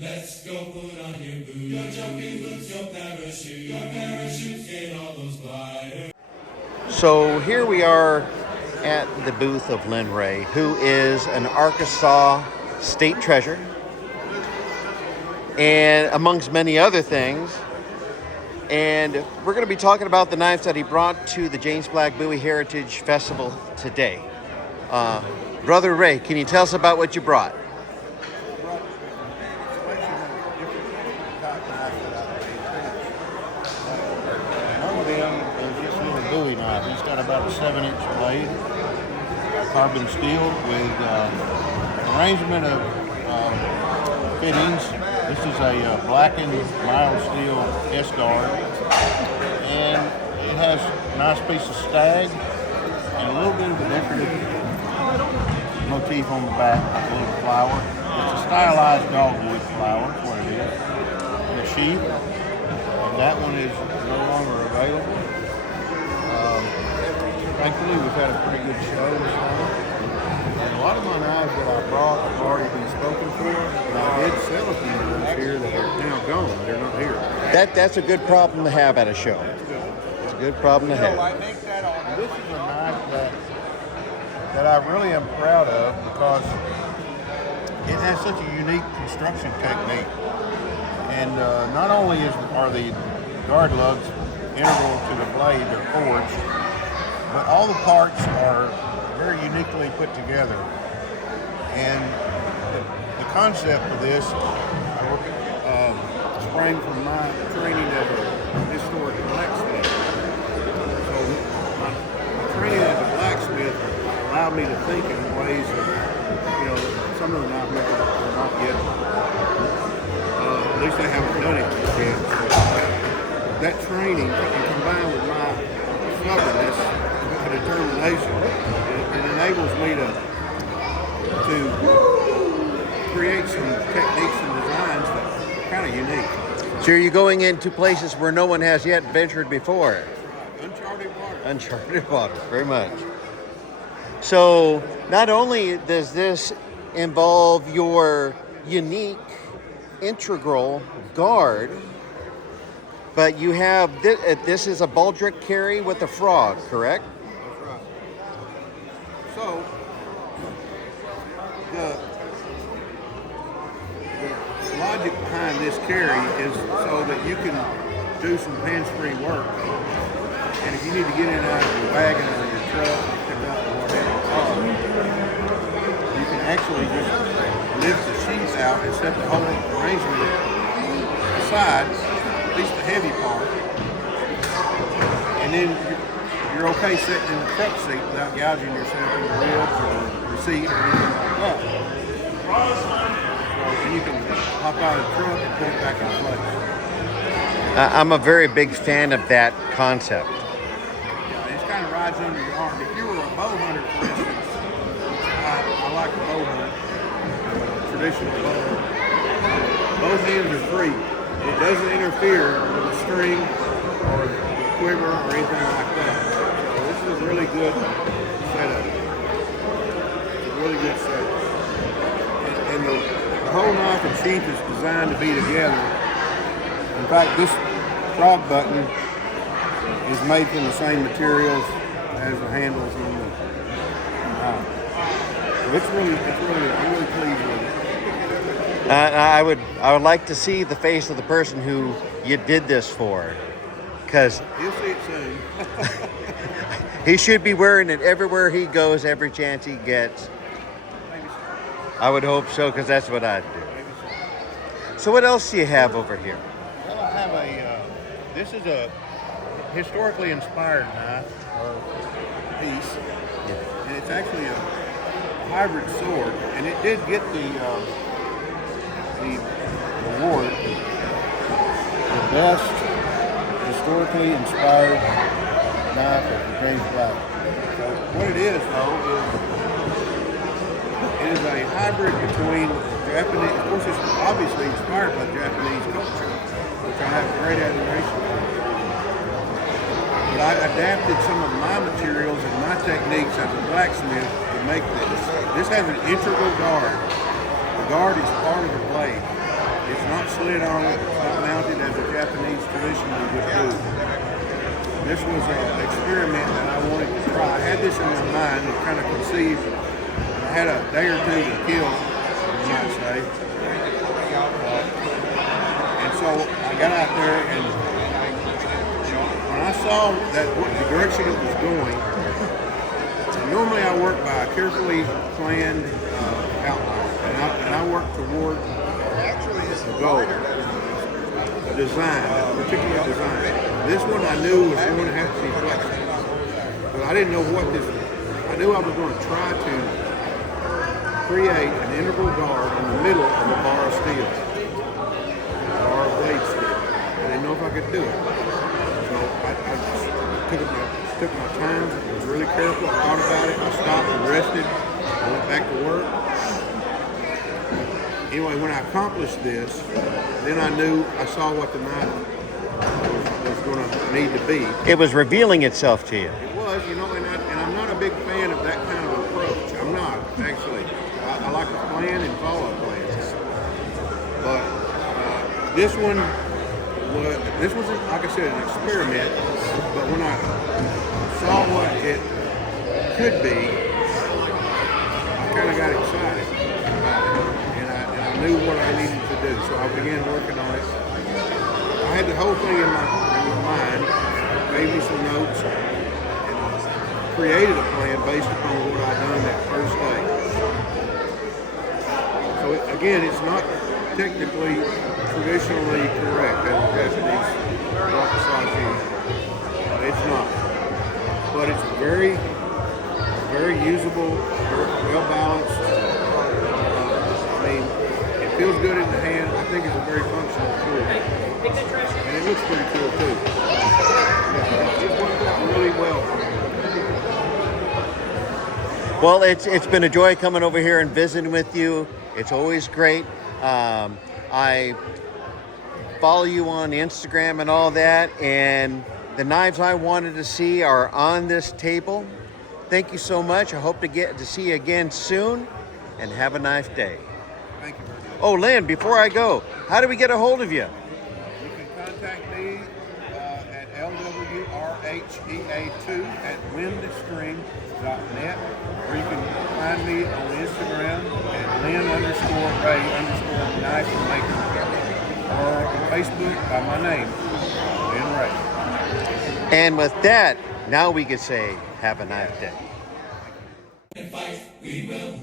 Let's go put on your boots, your jumping boots, your parachutes, get all those gliders. So here we are at the booth of Lin Rhea, who is an Arkansas state treasure, and amongst many other things. And we're going to be talking about the knives that he brought to the James Black Bowie Heritage Festival today. Brother Ray, can you tell us about what you brought? One of them is this little Bowie knife. He's got about a 7-inch blade, carbon steel with arrangement of fittings. This is a blackened mild steel S-guard, and it has a nice piece of stag and a little bit of a decorative motif on the back, like a little flower. It's a stylized dogwood flower, is what it is, and a sheath. And that one is no longer available. Thankfully, we've had a pretty good show this time. And a lot of my knives that I brought have already been spoken for. And I did sell a few knives here that are now gone. They're not here. That's a good problem to have at a show. It's a good problem to have. This is a knife that I really am proud of because it has such a unique construction technique. And not only are the guard lugs integral to the blade, they're forged, but all the parts are very uniquely put together. And the concept of this sprang from my training as a historic blacksmith. So my training as a blacksmith allowed me to think in ways that, some of the knife makers are not yet. At least they haven't done it yet. So that training, combined with my stubbornness and determination, it enables me to create some techniques and designs that are kind of unique. So you're going into places where no one has yet ventured before. Uncharted water. Uncharted water, very much. So not only does this involve your unique integral guard, but you have this is a baldric carry with a frog, correct? That's right. So the logic behind this carry is so that you can do some hands-free work, and if you need to get in and out of your wagon or your truck, pick up or whatever, you can actually just lift the sheath out and set the whole arrangement aside, at least the heavy part, and then you're okay sitting in the truck seat without gouging yourself in the ribs or the seat or anything like that. And you can hop out of the truck and put it back in place. I'm a very big fan of that concept. Yeah, it kind of rides under your arm. If you were a bow hunter, for instance, I like to bow hunt, traditional bow hunt. Both hands are free. It doesn't interfere with the string or the quiver or anything like that. So this is a really good setup. It's a really good setup. And the whole knife and sheath is designed to be together. In fact, this frog button is made from the same materials as the handles on the knife. So I'm really pleased with it. I would like to see the face of the person who you did this for, because You'll see it soon. he should be wearing it everywhere he goes, every chance he gets. Maybe so. I would hope so, because that's what I'd do. Maybe so. So what else do you have over here? Well, I have this is a historically inspired knife or piece, and it's actually a hybrid sword, and it did get the award, the best historically inspired knife of the James Black. So what it is, though, is a hybrid between Japanese, of course it's obviously inspired by Japanese culture, which I have great admiration for. I adapted some of my materials and my techniques as a blacksmith to make this. This has an integral guard. The guard is part of the blade. It's not slid on, it's not mounted as a Japanese traditionally would do. This was an experiment that I wanted to try. I had this in my mind and kind of conceived. I had a day or two to kill, you might say. And so I got out there, and when I saw that what the direction it was going, normally I work by a carefully planned outline, and I work toward the goal, a design, a particular design. This one I knew was going to have to be flexible, but I didn't know what this. I knew I was going to try to create an integral guard in the middle of a bar of steel, a bar of blade steel. I didn't know if I could do it. So I took my time, was really careful, I thought about it, I stopped and rested, I went back to work. Anyway, when I accomplished this, then I knew, I saw what the knife was going to need to be. It was revealing itself to you. It was, and I'm not a big fan of that kind of approach. I'm not, actually. I like to plan and follow plans. But this one was, like I said, an experiment. But when I saw what it could be, I kind of got excited about it. And I knew what I needed to do. So I began working on it. I had the whole thing in my mind, made me some notes, and created a plan based upon what I'd done that first day. So again, it's not technically traditionally correct as a Japanese wakizashi. It's not. But it's very, very usable, very well balanced. I mean, it feels good in the hand. I think it's a very functional tool. And it looks pretty cool too. It worked out really well. Well, it's been a joy coming over here and visiting with you. It's always great. I follow you on Instagram and all that, and the knives I wanted to see are on this table. Thank you so much. I hope to get to see you again soon, and have a nice day. Thank you. Oh, Lin, before I go, how do we get a hold of you? You can contact me at lwrhea2@windstream.net, or you can find me on Instagram at Lin_Ray_knife maker, or on Facebook by my name, Lin Rhea. And with that, now we can say, have a nice day. We will,